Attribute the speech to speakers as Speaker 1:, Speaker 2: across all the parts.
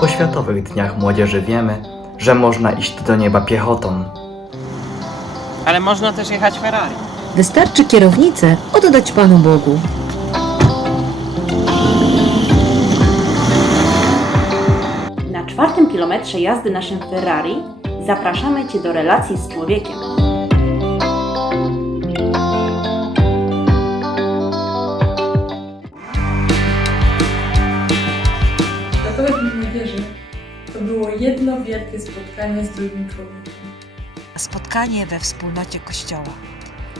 Speaker 1: Po Światowych Dniach Młodzieży wiemy, że można iść do nieba piechotą.
Speaker 2: Ale można też jechać Ferrari.
Speaker 3: Wystarczy kierownicę oddać Panu Bogu.
Speaker 4: Na czwartym kilometrze jazdy naszym Ferrari zapraszamy Cię do relacji z człowiekiem.
Speaker 5: To było jedno wielkie spotkanie z drugim człowiekiem.
Speaker 6: spotkanie we wspólnocie Kościoła.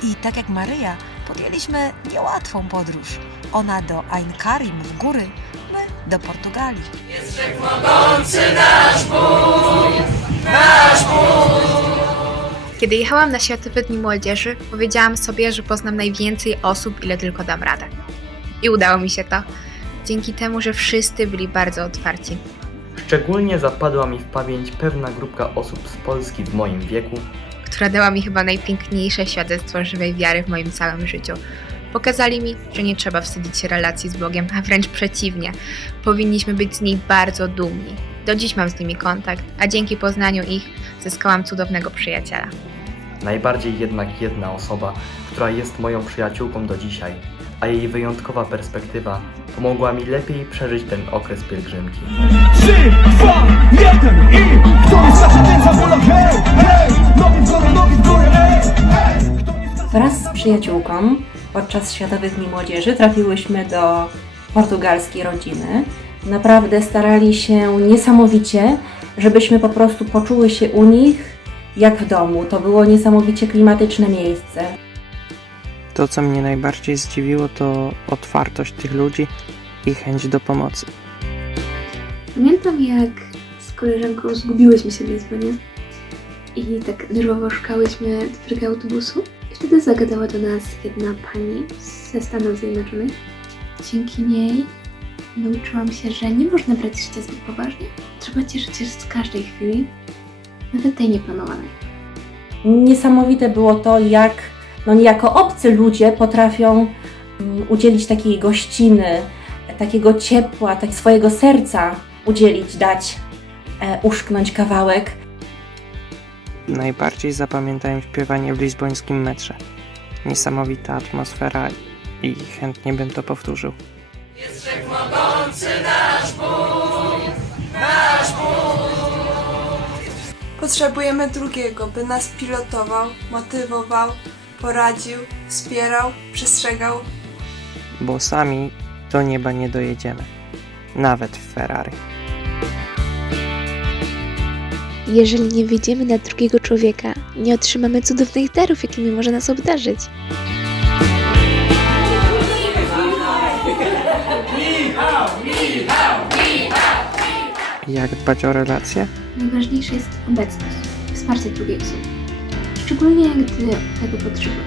Speaker 6: I tak jak Maryja, podjęliśmy niełatwą podróż. Ona do Ain Karim w góry, my do Portugalii.
Speaker 7: Kiedy jechałam na Światowe Dni Młodzieży, powiedziałam sobie, że poznam najwięcej osób, ile tylko dam radę. I udało mi się to. Dzięki temu, że wszyscy byli bardzo otwarci.
Speaker 1: Szczególnie zapadła mi w pamięć pewna grupka osób z Polski w moim wieku,
Speaker 7: która dała mi chyba najpiękniejsze świadectwo żywej wiary w moim całym życiu. Pokazali mi, że nie trzeba wstydzić się relacji z Bogiem, a wręcz przeciwnie. Powinniśmy być z nich bardzo dumni. Do dziś mam z nimi kontakt, a dzięki poznaniu ich zyskałam cudownego przyjaciela.
Speaker 1: najbardziej jednak jedna osoba, która jest moją przyjaciółką do dzisiaj, a jej wyjątkowa perspektywa pomogła mi lepiej przeżyć ten okres pielgrzymki.
Speaker 8: Trzy, dwa, jeden i kto nie straszy ten zawola hej, hej Nowi w górę, nowi w górę, ej, ej Kto nie straszy
Speaker 4: Wraz z przyjaciółką podczas Światowych Dni Młodzieży trafiłyśmy do portugalskiej rodziny. Naprawdę starali się niesamowicie, żebyśmy po prostu poczuły się u nich jak w domu. To było niesamowicie klimatyczne miejsce.
Speaker 2: To, co mnie najbardziej zdziwiło, to otwartość tych ludzi i chęć do pomocy.
Speaker 9: Pamiętam jak z koleżanką zgubiłyśmy się w Lizbonie i tak nerwowo szukałyśmy dobrego autobusu i wtedy zagadała do nas jedna pani ze Stanów Zjednoczonych. Dzięki niej nauczyłam się, że nie można brać życia zbyt poważnie. Trzeba cieszyć się z każdej chwili, nawet tej nieplanowanej.
Speaker 4: Niesamowite było to, jak no niejako obcy ludzie potrafią mm, udzielić takiej gościny, takiego ciepła, tak swojego serca udzielić, dać, e, uszknąć kawałek.
Speaker 2: Najbardziej zapamiętałem śpiewanie w lizbońskim metrze. Niesamowita atmosfera i chętnie bym to powtórzył.
Speaker 5: Potrzebujemy drugiego, by nas pilotował, motywował, poradził, wspierał, przestrzegał.
Speaker 2: Bo sami do nieba nie dojedziemy. Nawet w Ferrari.
Speaker 9: Jeżeli nie wyjdziemy na drugiego człowieka, nie otrzymamy cudownych darów, jakimi może nas obdarzyć.
Speaker 2: Jak dbać o relacje?
Speaker 9: Najważniejsza jest obecność, wsparcie drugiej osoby. Szczególnie gdy tego potrzebuje.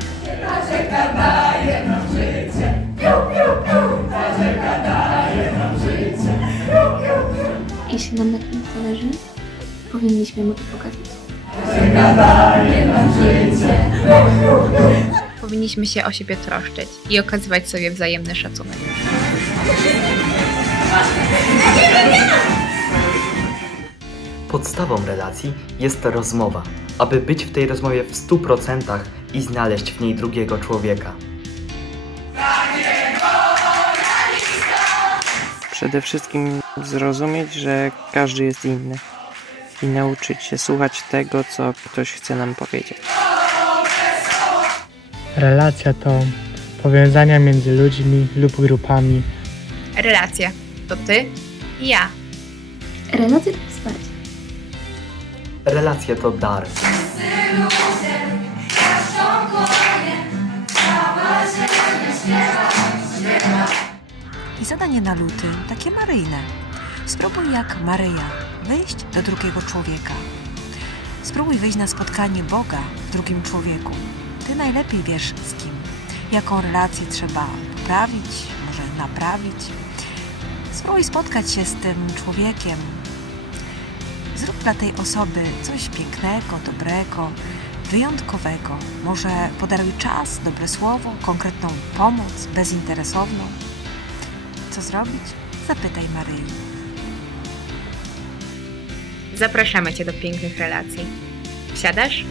Speaker 9: Jeśli nam na tym zależy, powinniśmy mu to pokazać.
Speaker 7: Powinniśmy się o siebie troszczyć i okazywać sobie wzajemny szacunek.
Speaker 1: Podstawą relacji jest rozmowa, aby być w tej rozmowie w 100% i znaleźć w niej drugiego człowieka.
Speaker 2: Przede wszystkim zrozumieć, że każdy jest inny i nauczyć się słuchać tego, co ktoś chce nam powiedzieć.
Speaker 10: Relacja to powiązania między ludźmi lub grupami.
Speaker 7: Relacje to ty i ja.
Speaker 9: Relacje to.
Speaker 1: Relacje to dar.
Speaker 6: I zadanie na luty, takie maryjne. Spróbuj jak Maryja wyjść do drugiego człowieka. Spróbuj wyjść na spotkanie Boga w drugim człowieku. Ty najlepiej wiesz z kim, jaką relację trzeba poprawić, może naprawić. Spróbuj spotkać się z tym człowiekiem. Zrób dla tej osoby coś pięknego, dobrego, wyjątkowego. Może podaruj czas, dobre słowo, konkretną pomoc, bezinteresowną. Co zrobić? Zapytaj Maryi.
Speaker 7: Zapraszamy Cię do pięknych relacji. Wsiadasz?